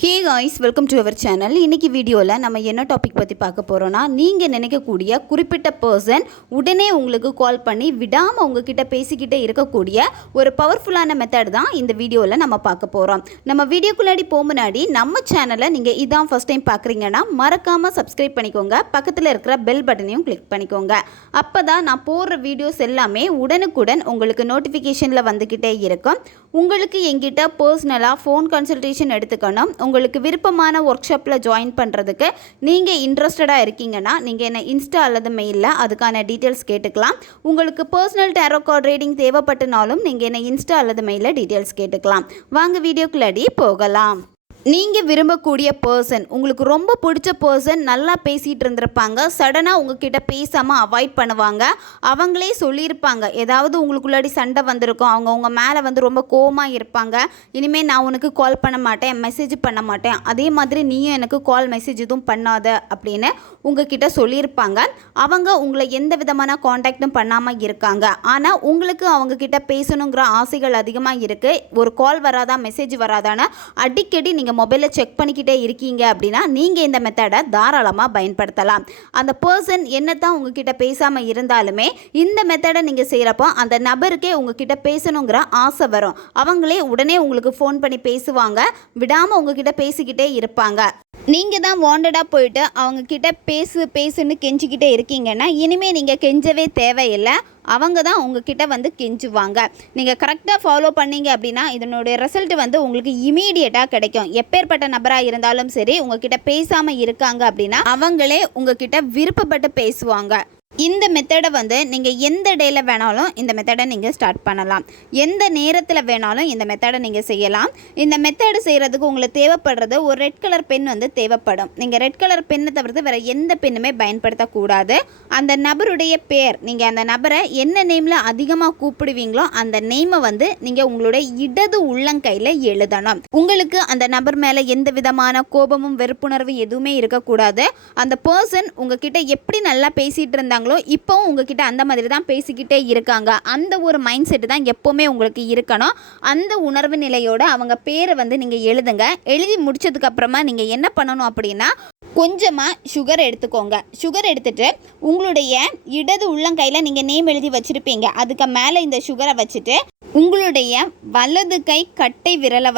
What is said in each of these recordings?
Hey guys, welcome to our channel. இன்றைக்கி வீடியோவில் நம்ம என்ன டாபிக் பற்றி பார்க்க போகிறோன்னா, நீங்கள் நினைக்கக்கூடிய குறிப்பிட்ட பர்சன் உடனே உங்களுக்கு கால் பண்ணி விடாமல் உங்ககிட்ட பேசிக்கிட்டே இருக்கக்கூடிய ஒரு பவர்ஃபுல்லான மெத்தட் தான் இந்த வீடியோவில் நம்ம பார்க்க போகிறோம். நம்ம வீடியோக்குள்ளாடி முன்னாடி நம்ம சேனலை நீங்கள் இதான் ஃபஸ்ட் டைம் பார்க்குறீங்கன்னா மறக்காமல் சப்ஸ்கிரைப் பண்ணிக்கோங்க. பக்கத்தில் இருக்கிற பெல் பட்டனையும் கிளிக் பண்ணிக்கோங்க. அப்போ தான் நான் போடுற வீடியோஸ் எல்லாமே உடனுக்குடன் உங்களுக்கு நோட்டிஃபிகேஷனில் வந்துக்கிட்டே இருக்கும். உங்களுக்கு எங்கிட்ட பர்சனலாக ஃபோன் கன்சல்டேஷன் எடுத்துக்கணும், உங்களுக்கு விருப்பமான ஒர்க் ஷாப்பில் ஜாயின் பண்ணுறதுக்கு நீங்கள் இன்ட்ரெஸ்டடாக இருக்கீங்கன்னா நீங்கள் என்ன இன்ஸ்டா அல்லது மெயிலில் அதுக்கான டீட்டெயில்ஸ் கேட்டுக்கலாம். உங்களுக்கு பர்சனல் டேரோ கார்ட் ரீடிங் தேவைப்பட்டனாலும் நீங்கள் என்ன இன்ஸ்டா அல்லது மெயிலில் டீட்டெயில்ஸ் கேட்டுக்கலாம். வாங்க வீடியோக்குள்ளாடி போகலாம். நீங்கள் விரும்பக்கூடிய பர்சன், உங்களுக்கு ரொம்ப பிடிச்ச பர்சன் நல்லா பேசிகிட்டு இருந்திருப்பாங்க. சடனாக உங்ககிட்ட பேசாமல் அவாய்ட் பண்ணுவாங்க. அவங்களே சொல்லியிருப்பாங்க, ஏதாவது உங்களுக்குள்ளாடி சண்டை வந்திருக்கும், அவங்க உங்கள் மேலே ரொம்ப கோவமாக இருப்பாங்க. இனிமேல் நான் உனக்கு கால் பண்ண மாட்டேன், மெசேஜ் பண்ண மாட்டேன், அதே மாதிரி நீயும் எனக்கு கால் மெசேஜ் எதுவும் பண்ணாத அப்படின்னு உங்ககிட்ட சொல்லியிருப்பாங்க. அவங்க உங்களை எந்த விதமான காண்டாக்டும் பண்ணாமல் இருக்காங்க. ஆனால் உங்களுக்கு அவங்கக்கிட்ட பேசணுங்கிற ஆசைகள் அதிகமாக இருக்குது. ஒரு கால் வராதா, மெசேஜ் வராதான்னு அடிக்கடி நீங்கள் மொபைலில் செக் பண்ணிக்கிட்டே இருக்கீங்க அப்படின்னா நீங்கள் இந்த மெத்தடை தாராளமாக பயன்படுத்தலாம். அந்த பர்சன் என்னத்தான் உங்ககிட்ட பேசாமல் இருந்தாலுமே இந்த மெத்தடை நீங்கள் செய்கிறப்போ அந்த நபருக்கே உங்ககிட்ட பேசணுங்கிற ஆசை வரும். அவங்களே உடனே உங்களுக்கு ஃபோன் பண்ணி பேசுவாங்க, விடாமல் உங்ககிட்ட பேசிக்கிட்டே இருப்பாங்க. நீங்கள் தான் வாண்டடாக போயிட்டு அவங்கக்கிட்ட பேசுன்னு கெஞ்சிக்கிட்டே இருக்கீங்கன்னா இனிமேல் நீங்கள் கெஞ்சவே தேவையில்லை. அவங்க தான் உங்ககிட்ட கெஞ்சுவாங்க. நீங்கள் கரெக்டாக ஃபாலோ பண்ணீங்க அப்படின்னா இதனுடைய ரிசல்ட் உங்களுக்கு இமீடியட்டாக கிடைக்கும். எப்பேற்பட்ட நபராக இருந்தாலும் சரி, உங்ககிட்ட பேசாமல் இருக்காங்க அப்படின்னா அவங்களே உங்ககிட்ட விருப்பப்பட்டு பேசுவாங்க. இந்த மெத்தடை நீங்கள் எந்த டேயில் வேணாலும் இந்த மெத்தடை நீங்கள் ஸ்டார்ட் பண்ணலாம். எந்த நேரத்தில் வேணாலும் இந்த மெத்தடை நீங்கள் செய்யலாம். இந்த மெத்தடு செய்கிறதுக்கு உங்களுக்கு தேவைப்படுறது ஒரு ரெட் கலர் பென் தேவைப்படும். நீங்கள் ரெட் கலர் பெண்ணை தவிர்த்து வேறு எந்த பெண்ணுமே பயன்படுத்தக்கூடாது. அந்த நபருடைய பேர், நீங்கள் அந்த நபரை என்ன நேமில் அதிகமாக கூப்பிடுவீங்களோ அந்த நேமை நீங்கள் உங்களுடைய இடது உள்ளங்கையில் எழுதணும். உங்களுக்கு அந்த நபர் மேலே எந்த விதமான கோபமும் வெறுப்புணர்வு எதுவுமே இருக்கக்கூடாது. அந்த பர்சன் உங்ககிட்ட எப்படி நல்லா பேசிகிட்டு இருந்தாங்க இப்போவும் உங்ககிட்ட அந்த மாதிரி தான் பேசிக்கிட்டே இருக்காங்க. அந்த ஒரு மைண்ட் செட்டு தான் எப்போவுமே உங்களுக்கு இருக்கணும். அந்த உணர்வு நிலையோடு அவங்க பேரை நீங்கள் எழுதுங்க. எழுதி முடிச்சதுக்கு அப்புறமா நீங்கள் என்ன பண்ணணும் அப்படின்னா, கொஞ்சமாக சுகர் எடுத்துக்கோங்க. சுகர் எடுத்துட்டு உங்களுடைய இடது உள்ளங்கையில் நீங்கள் நேம் எழுதி வச்சுருப்பீங்க, அதுக்கு மேலே இந்த சுகரை வச்சுட்டு உங்களுடைய வலது கை கட்டை விரலை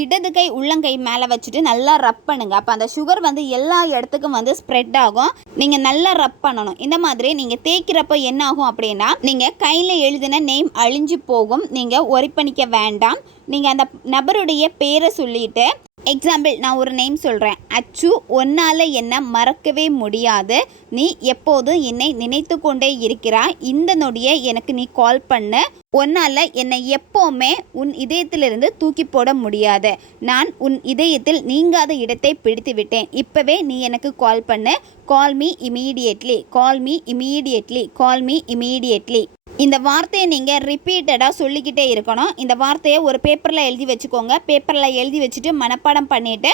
இடது கை உள்ளங்கை மேலே வச்சுட்டு நல்லா ரப் பண்ணுங்க. அப்போ அந்த சுகர் எல்லா இடத்துக்கும் ஸ்ப்ரெட் ஆகும். நீங்கள் நல்லா ரப் பண்ணணும். இந்த மாதிரி நீங்கள் தேய்க்கிறப்ப என்ன ஆகும் அப்படின்னா, நீங்கள் கையில் எழுதின நேம் அழிஞ்சு போகும். நீங்கள் ஒரி பண்ணிக்க வேண்டாம். நீங்கள் அந்த நபருடைய பேரை சொல்லிட்டு, எக்ஸாம்பிள் நான் ஒரு நேம் சொல்கிறேன், அச்சு, ஒன்னால் என்னை மறக்கவே முடியாது, நீ எப்போதும் என்னை நினைத்து கொண்டே இருக்கிறாய், இந்த நொடியை எனக்கு நீ கால் பண்ணு, ஒன்னால் என்னை எப்போவுமே உன் இதயத்திலிருந்து தூக்கி போட முடியாது, நான் உன் இதயத்தில் நீங்காத இடத்தை பிடித்து விட்டேன், இப்போவே நீ எனக்கு கால் பண்ணு, call me immediately, call me immediately, call me immediately. இந்த வார்த்தையை நீங்கள் ரிப்பீட்டடாக சொல்லிக்கிட்டே இருக்கணும். இந்த வார்த்தையை ஒரு பேப்பரில் எழுதி வச்சுக்கோங்க. பேப்பரில் எழுதி வச்சுட்டு மனப்பாடம் பண்ணிவிட்டு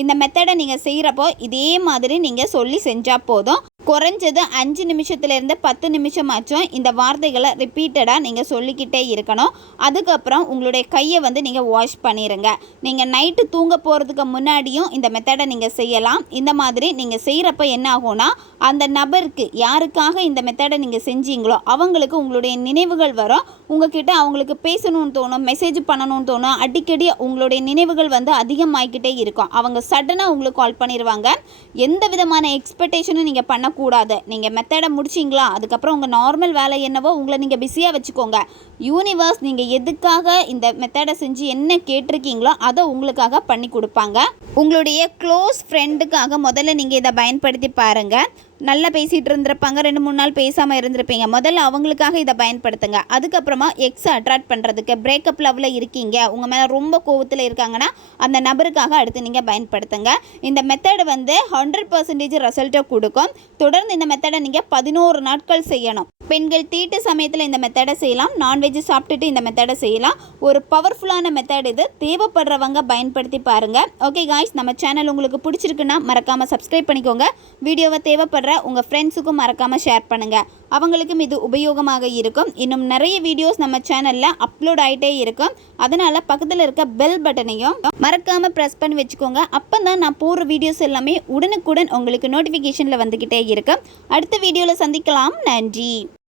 இந்த மெத்தடை நீங்கள் செய்கிறப்போ இதே மாதிரி நீங்கள் சொல்லி செஞ்சால் போதும். குறைஞ்சது 5 நிமிஷத்துலேருந்து 10 நிமிஷமாச்சும் இந்த வார்த்தைகளை ரிப்பீட்டடாக நீங்கள் சொல்லிக்கிட்டே இருக்கணும். அதுக்கப்புறம் உங்களுடைய கையை நீங்கள் வாஷ் பண்ணிடுங்க. நீங்கள் நைட்டு தூங்க போகிறதுக்கு முன்னாடியும் இந்த மெத்தடை நீங்கள் செய்யலாம். இந்த மாதிரி நீங்கள் செய்கிறப்ப என்ன ஆகும்னா, அந்த நபருக்கு யாருக்காக இந்த மெத்தடை நீங்கள் செஞ்சீங்களோ அவங்களுக்கு உங்களுடைய நினைவுகள் வரும். உங்ககிட்ட அவங்களுக்கு பேசணும்னு தோணும், மெசேஜ் பண்ணணும்னு தோணும். அடிக்கடி உங்களுடைய நினைவுகள் அதிகமாகிக்கிட்டே இருக்கும். அவங்க சடனாக உங்களுக்கு கால் பண்ணிடுவாங்க. எந்த விதமான எக்ஸ்பெக்டேஷனும் நீங்கள் பண்ணக்கூடாது. நீங்கள் மெத்தடை முடிச்சிங்களா, அதுக்கப்புறம் உங்கள் நார்மல் வேலை என்னவோ உங்களை நீங்கள் பிஸியாக வச்சுக்கோங்க. யூனிவர்ஸ் நீங்கள் எதுக்காக இந்த மெத்தடை செஞ்சு என்ன கேட்டிருக்கீங்களோ அதை உங்களுக்காக பண்ணி கொடுப்பாங்க. உங்களுடைய க்ளோஸ் ஃப்ரெண்டுக்காக முதல்ல நீங்கள் இதை பயன்படுத்தி பாருங்கள். நல்லா பேசிகிட்டு இருந்திருப்பாங்க, 2-3 நாள் பேசாமல் இருந்திருப்பீங்க. முதல்ல அவங்களுக்காக இதை பயன்படுத்துங்க. அதுக்கப்புறமா எக்ஸை அட்ராக்ட் பண்ணுறதுக்கு, பிரேக்கப் லவ்வில் இருக்கீங்க, உங்கள் மேலே ரொம்ப கோவத்தில் இருக்காங்கன்னா அந்த நபருக்காக அடுத்து நீங்கள் பயன்படுத்துங்க. இந்த மெத்தடு 100% ரிசல்ட்டை கொடுக்கும். தொடர்ந்து இந்த மெத்தடை நீங்கள் 11 நாட்கள் செய்யணும். பெண்கள் தீட்டு சமயத்தில் இந்த மெத்தடை செய்யலாம். நான்வெஜ் சாப்பிட்டுட்டு இந்த மெத்தடை செய்யலாம். ஒரு பவர்ஃபுல்லான மெத்தட் இது. தேவைப்படுறவங்க பயன்படுத்தி பாருங்கள். ஓகே காய்ஸ், நம்ம சேனல் உங்களுக்கு பிடிச்சிருக்குன்னா மறக்காமல் சப்ஸ்கிரைப் பண்ணிக்கோங்க. வீடியோவை தேவைப்படுற நம்பரை உங்கள் ஃப்ரெண்ட்ஸுக்கும் மறக்காமல் ஷேர் பண்ணுங்கள். அவங்களுக்கும் இது உபயோகமாக இருக்கும். இன்னும் நிறைய வீடியோஸ் நம்ம சேனலில் அப்லோட் ஆகிட்டே இருக்கும். அதனால் பக்கத்தில் இருக்க பெல் பட்டனையும் மறக்காமல் ப்ரெஸ் பண்ணி வச்சுக்கோங்க. அப்போ தான் நான் போடுற வீடியோஸ் எல்லாமே உடனுக்குடன் உங்களுக்கு நோட்டிஃபிகேஷனில் வந்துக்கிட்டே இருக்கும். அடுத்த வீடியோவில் சந்திக்கலாம். நன்றி.